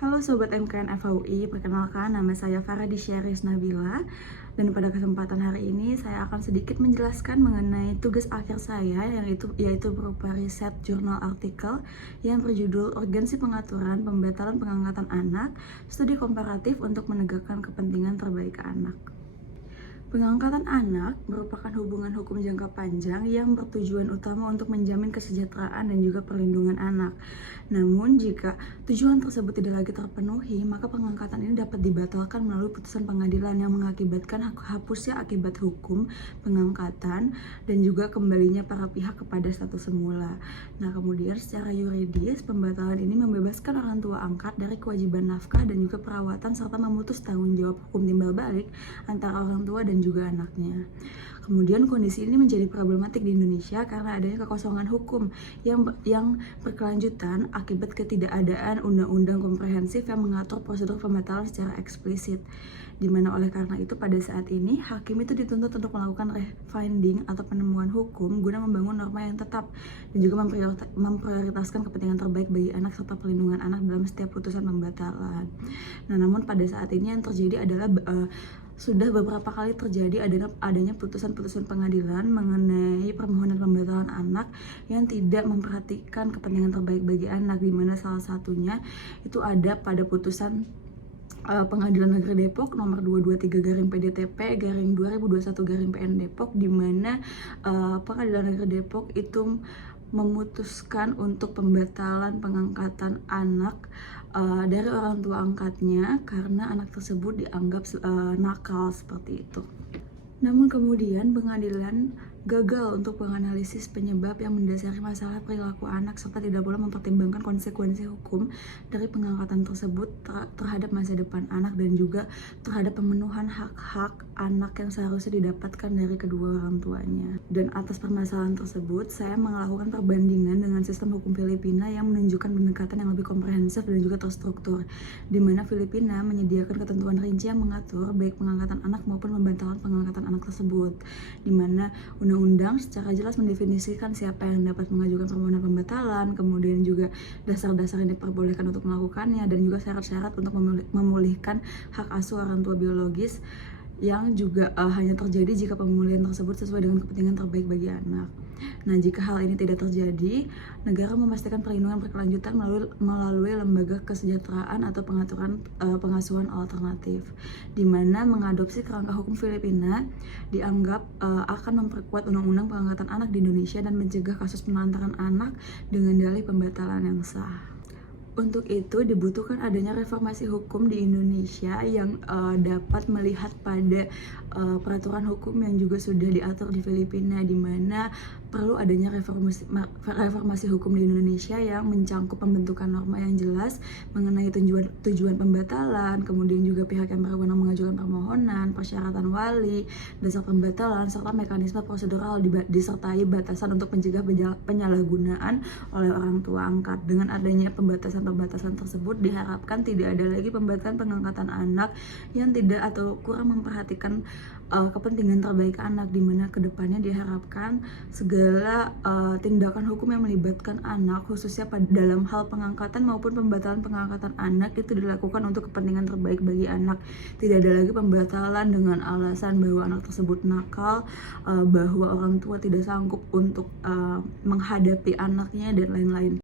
Halo Sobat MKN FHUI, perkenalkan nama saya Faradisya Nabila. Dan pada kesempatan hari ini saya akan sedikit menjelaskan mengenai tugas akhir saya yaitu berupa riset jurnal artikel yang berjudul Urgensi Pengaturan Pembatalan Pengangkatan Anak, Studi Komparatif untuk Menegakkan Kepentingan Terbaik Anak. Pengangkatan anak merupakan hubungan hukum jangka panjang yang bertujuan utama untuk menjamin kesejahteraan dan juga perlindungan anak. Namun, jika tujuan tersebut tidak lagi terpenuhi, maka pengangkatan ini dapat dibatalkan melalui putusan pengadilan yang mengakibatkan hapusnya akibat hukum pengangkatan dan juga kembalinya para pihak kepada status semula. Nah, kemudian secara yuridis, pembatalan ini membebaskan orang tua angkat dari kewajiban nafkah dan juga perawatan serta memutus tanggung jawab hukum timbal balik antara orang tua dan juga anaknya. Kemudian kondisi ini menjadi problematik di Indonesia karena adanya kekosongan hukum yang berkelanjutan akibat ketidakadaan undang-undang komprehensif yang mengatur prosedur pembatalan secara eksplisit. Dimana oleh karena itu pada saat ini hakim itu dituntut untuk melakukan refinding atau penemuan hukum guna membangun norma yang tetap dan juga memprioritaskan kepentingan terbaik bagi anak serta perlindungan anak dalam setiap putusan pembatalan. Nah, namun pada saat ini yang terjadi adalah sudah beberapa kali terjadi adanya putusan-putusan pengadilan mengenai permohonan pembatalan anak yang tidak memperhatikan kepentingan terbaik bagi anak, di mana salah satunya itu ada pada putusan Pengadilan Negeri Depok nomor 223/PDTP/2021/PN Depok, di mana Pengadilan Negeri Depok itu memutuskan untuk pembatalan pengangkatan anak dari orang tua angkatnya karena anak tersebut dianggap nakal seperti itu. Namun kemudian pengadilan gagal untuk menganalisis penyebab yang mendasari masalah perilaku anak serta tidak pula mempertimbangkan konsekuensi hukum dari pengangkatan tersebut terhadap masa depan anak dan juga terhadap pemenuhan hak-hak anak yang seharusnya didapatkan dari kedua orang tuanya. Dan atas permasalahan tersebut, saya melakukan perbandingan dengan sistem hukum Filipina yang menunjukkan pendekatan yang lebih komprehensif dan juga terstruktur, di mana Filipina menyediakan ketentuan rinci yang mengatur baik pengangkatan anak maupun pembatalan pengangkatan anak tersebut, di mana undang-undang secara jelas mendefinisikan siapa yang dapat mengajukan permohonan pembatalan, kemudian juga dasar-dasar yang diperbolehkan untuk melakukannya, dan juga syarat-syarat untuk memulihkan hak asuh orang tua biologis yang juga hanya terjadi jika pemulihan tersebut sesuai dengan kepentingan terbaik bagi anak. Nah, jika hal ini tidak terjadi, negara memastikan perlindungan berkelanjutan melalui lembaga kesejahteraan atau pengasuhan alternatif, di mana mengadopsi kerangka hukum Filipina dianggap akan memperkuat undang-undang pengangkatan anak di Indonesia dan mencegah kasus penelantaran anak dengan dalih pembatalan yang sah. Untuk itu dibutuhkan adanya reformasi hukum di Indonesia yang dapat melihat pada peraturan hukum yang juga sudah diatur di Filipina, di mana perlu adanya reformasi hukum di Indonesia yang mencangkup pembentukan norma yang jelas mengenai tujuan pembatalan, kemudian juga pihak yang berwenang mengajukan permohonan, persyaratan wali, dasar pembatalan, serta mekanisme prosedural disertai batasan untuk mencegah penyalahgunaan oleh orang tua angkat. Dengan adanya pembatasan tersebut diharapkan tidak ada lagi pembatalan pengangkatan anak yang tidak atau kurang memperhatikan kepentingan terbaik anak, di mana kedepannya diharapkan segala tindakan hukum yang melibatkan anak khususnya dalam hal pengangkatan maupun pembatalan pengangkatan anak itu dilakukan untuk kepentingan terbaik bagi anak. Tidak ada lagi pembatalan dengan alasan bahwa anak tersebut nakal, bahwa orang tua tidak sanggup untuk menghadapi anaknya dan lain-lain.